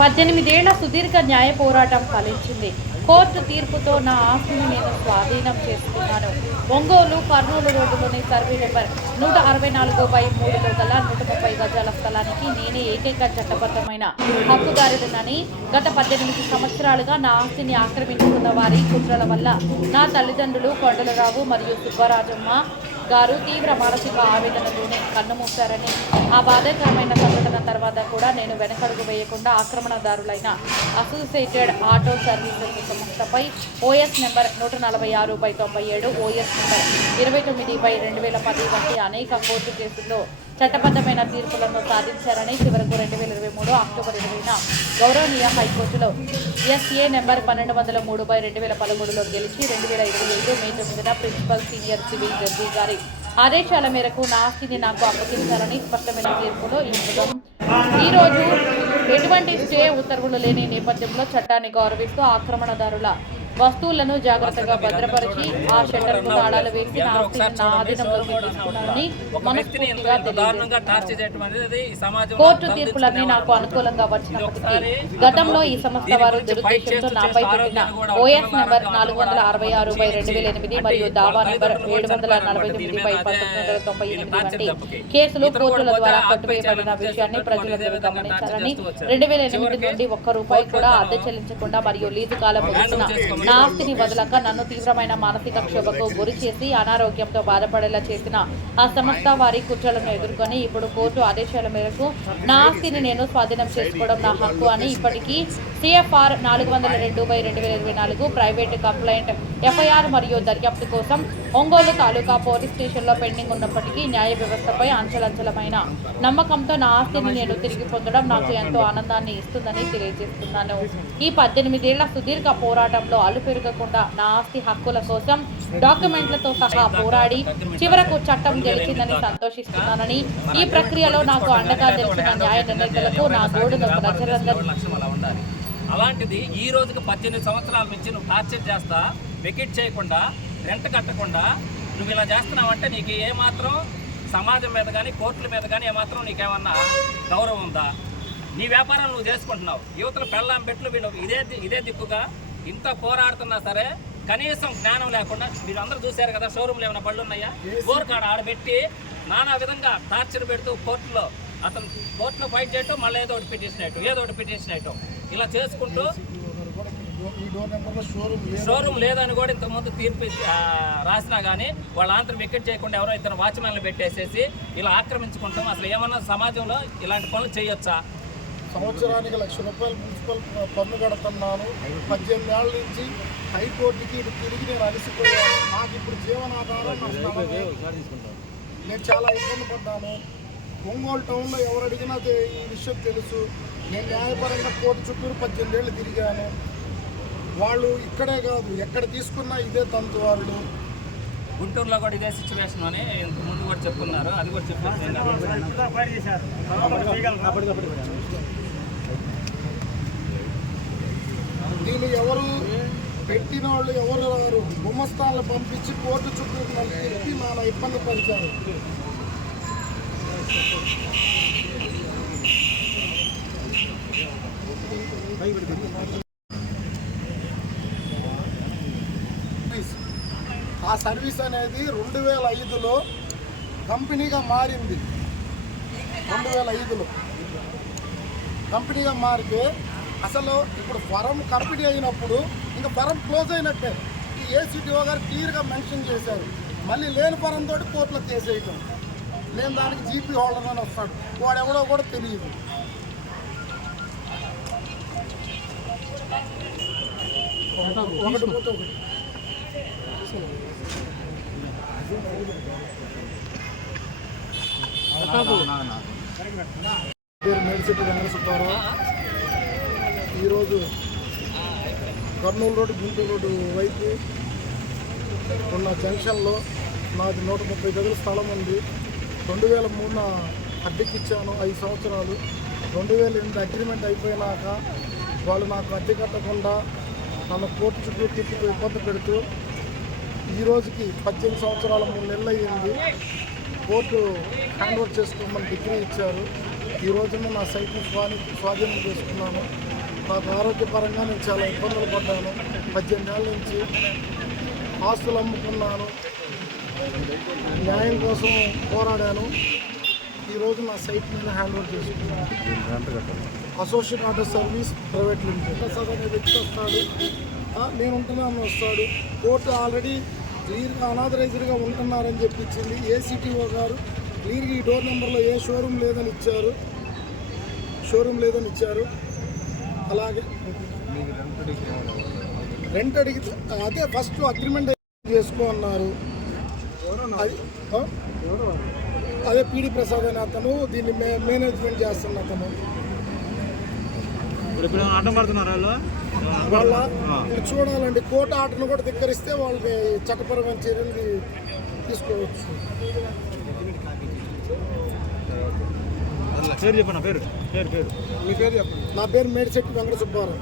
18 ఏళ్ల సుదీర్ఘ న్యాయ పోరాటం ఫలించింది. కోర్టు తీర్పుతో నా ఆస్తిని నేను స్వాధీనం చేసుకున్నాను. ఒంగోలు కర్నూలు రోడ్డులోని సర్వే నెంబర్ 164/3లో గల 130 గజాల స్థలానికి నేనే ఏకైక చట్టబద్ధమైన హక్కుదారుడినని, గత 18 సంవత్సరాలుగా నా ఆస్తిని ఆక్రమించుకున్న వారి కుట్రల వల్ల నా తల్లిదండ్రులు కొండలరావు మరియు సుబ్బరాజమ్మ గారు తీవ్ర మానసిక ఆవేదనతోనే కన్నుమూశారని, ఆ బాధాకరమైన సంఘటన తర్వాత కూడా నేను వెనకడుగు వేయకుండా ఆక్రమణదారులైన అసోసియేటెడ్ ఆటో సర్వీసెస్ సంస్థపై ఓఎస్ నెంబర్ 146/97, ఓఎస్ నెంబర్ 29/2010 వంటి అనేక కోర్టు కేసుల్లో చట్టబద్ధమైన తీర్పులను సాధించారని, చివరకు 2023 అక్టోబర్ 20న గౌరవనీయ హైకోర్టులో ఎస్ఏ నెంబర్ 1203/2013లో గెలిచి 2025 మే 9న ప్రిన్సిపల్ సీనియర్ సివిల్ జడ్జి గారి ఆదేశాల మేరకు నా ఆస్తిని నాకు అప్పగించాలని స్పష్టమైన తీర్పులో ఈ రోజు ఎటువంటి స్టే ఉత్తర్వులు లేని నేపథ్యంలో చట్టాన్ని గౌరవిస్తూ ఆక్రమణదారుల వస్తువులను జాగ్రత్తగా భద్రపరిచి ఆ షట్టర్కు తాళాలు వేసి నా ఆస్తిని నా ఆధీనంలోకి తీసుకున్నానని మనస్ఫూర్తిగా తెలియజేస్తున్నాను. కోర్టు తీర్పులన్నీ నాకు అనుకూలంగా వచ్చినప్పటికీ గతంలో ఈ సంస్థ వారు దురుద్దేశంతో నాపై పెట్టిన ఓఎస్ నెంబర్ 466/2008 మరియు దావా నెంబర్ 749/1998 వంటి కేసులు కోర్టుల ద్వారా కట్టువేయబడిన విషయాన్ని ప్రజలందరూ గమనించాలని, 2008 నుండి ₹1 కూడా అద్దె చెల్లించకుండా మరియు లీజు కాలం ముగిసిన నా ఆస్తిని వదలక నన్ను తీవ్రమైన మానసిక క్షోభకు గురి చేసి అనారోగ్యంతో బాధపడేలా చేసిన ఆ సంస్థ వారి కుట్రలను ఎదుర్కొని ఇప్పుడు కోర్టు ఆదేశాల మేరకు నా ఆస్తిని నేను స్వాధీనం చేసుకోవడం నా హక్కు అని ఇప్పటికీ CFR 402/2024 ప్రైవేట్ కంప్లైంట్ FIR మరియు దర్యాప్తు కోసం ఒంగోలు తాలూకా పోలీస్ స్టేషన్లో పెండింగ్ ఉన్నప్పటికీ న్యాయ వ్యవస్థపై అంచలంచలమైన నమ్మకంతో నా ఆస్తిని నేను తిరిగి పొందడం నాకు ఎంతో ఆనందాన్ని ఇస్తుందని తెలియజేస్తున్నాను. ఈ 18 ఏళ్ల సుదీర్ఘ పోరాటంలో పెరగకుండా నా ఆస్తి హక్కుల కోసం డాక్యుమెంట్లతో సహా పోరాడి చివరకు చట్టం గెలిచిందని సంతోషిస్తున్నానని, ఈ ప్రక్రియలో నాకు అండగా నిలిచిన న్యాయ నిర్ణేతలకు నా గోడును ప్రజలందరూ అలాంటిది ఈ రోజుకి 18 సంవత్సరాల నుంచి నువ్వు టార్చర్ చేస్తా, వెకెట్ చేయకుండా, రెంట్ కట్టకుండా నువ్వు ఇలా చేస్తున్నావంటే నీకు ఏమాత్రం సమాజం మీద కానీ కోర్టుల మీద కానీ ఏమాత్రం నీకేమన్నా గౌరవం ఉందా? నీ వ్యాపారం నువ్వు చేసుకుంటున్నావు, యువతల పెళ్ళాం పెట్లు వీళ్ళు ఇదే దిక్కుగా ఇంత పోరాడుతున్నా సరే కనీసం జ్ఞానం లేకుండా వీళ్ళందరూ చూశారు కదా, షోరూమ్లు ఏమైనా బళ్ళు ఉన్నాయా? కోర్ కాడ ఆడబెట్టి నానా విధంగా టార్చర్ పెడుతూ అతను కోర్టులో ఫైట్ చేయటం, మళ్ళీ ఏదో ఒకటి పిటిషన్ వేయటం ఇలా చేసుకుంటూ షోరూమ్ లేదని కూడా ఇంతకుముందు తీర్పు రాసినా కానీ వాళ్ళ ఆంతరం వికెట్ చేయకుండా ఎవరో ఇతను వాచ్మెన్లు పెట్టేసేసి ఇలా ఆక్రమించుకుంటాం. అసలు ఏమన్నా సమాజంలో ఇలాంటి పనులు చేయొచ్చా? సంవత్సరానికి ₹1,00,000 మున్సిపల్ పన్ను కడుతున్నాను. 18 ఏళ్ళ నుంచి హైకోర్టుకి తిరిగి నేను అలసిపోయాను. నాకు ఇప్పుడు జీవనాధారం నేను చాలా ఇబ్బంది పడ్డాను. ఒంగోలు టౌన్లో ఎవరు అడిగినా ఈ విషయం తెలుసు. నేను న్యాయపరంగా కోర్టు చుట్టూరు 18 ఏళ్ళు తిరిగాను. వాళ్ళు ఇక్కడే కాదు ఎక్కడ తీసుకున్నా ఇదే తంతు. వాళ్ళు గుంటూరులో కూడా ఇదే సిచ్యువేషన్ అని ముందు కూడా చెప్తున్నారు, అది కూడా చెప్పారు. దీన్ని ఎవరు పెట్టిన వాళ్ళు ఎవరు రారు, గుమ్మస్థానాలు పంపించి కోర్టు చుట్టూ తిప్పి నాన్న ఇబ్బంది పరిచారు. ఆ సర్వీస్ అనేది 2005లో కంపెనీగా మారింది. 2005లో కంపెనీగా మారితే అసలు ఇప్పుడు ఫరం కంపెనీ అయినప్పుడు ఇంకా ఫరం క్లోజ్ అయినట్టే. ఈ ACTO గారు క్లియర్గా మెన్షన్ చేశారు. మళ్ళీ లేని ఫరంతో కోర్టులో కేసేయటం. నేను దానికి GP హోల్డర్ అని వస్తాడు, వాడెవడో కూడా తెలియదు. ఒకటి పోతే ఒకటి. మేడిశెట్టి వెంకట సుబ్బారావు. ఈరోజు కర్నూలు రోడ్డు గుంటూరు రోడ్డు వైపు ఉన్న జంక్షన్లో నాది 130 గదుల స్థలం ఉంది. 2003 అద్దెకిచ్చాను 5 సంవత్సరాలు. 2008 అగ్రిమెంట్ అయిపోయినాక వాళ్ళు నాకు అద్దె కట్టకుండా నన్ను కోర్టు చుట్టూ తిప్పి ఇబ్బంది పెడుతూ ఈ రోజుకి 18 సంవత్సరాల 3 నెలలు అయ్యింది. కోర్టు హ్యాండ్ ఓవర్ చేసుకోమని డిగ్రీ ఇచ్చారు. ఈ రోజున నా సైట్ని స్వాధీనం చేసుకున్నాను. నాకు ఆరోగ్యపరంగా నేను చాలా ఇబ్బందులు పడ్డాను. 18 ఏళ్ళ నుంచి ఆస్తులు అమ్ముకున్నాను, న్యాయం కోసం పోరాడాను. ఈరోజు నా సైట్ మీద హ్యాండ్ ఓవర్ చేసుకున్నాను. Associate auto service private limited. Prasad అనే వ్యక్తి వస్తాడు, నేను ఉంటున్నాను వస్తాడు. కోర్టు ఆల్రెడీ క్లియర్గా అనాథరైజ్డ్గా ఉంటున్నారని చెప్పించింది. ఏసీటీఓ గారు క్లియర్గా ఈ డోర్ నెంబర్లో ఏ షోరూమ్ లేదని ఇచ్చారు. అలాగే రెంట్ అడిగితే అదే ఫస్ట్ అగ్రిమెంట్ చేసుకో అన్నారు. అదే పీడి ప్రసాద్ అనే అతను దీన్ని మేనేజ్మెంట్ చేస్తున్న అతను. వాళ్ళ చూడాలండి, కోర్టు ఆర్డర్ను కూడా ధిక్కరిస్తే వాళ్ళకి చట్టపరమైన చర్యలు తీసుకోవచ్చు. పేరు చెప్పండి, పేరు మీ పేరు చెప్పండి. నా పేరు మేడిశెట్టి వెంకట సుబ్బారావు.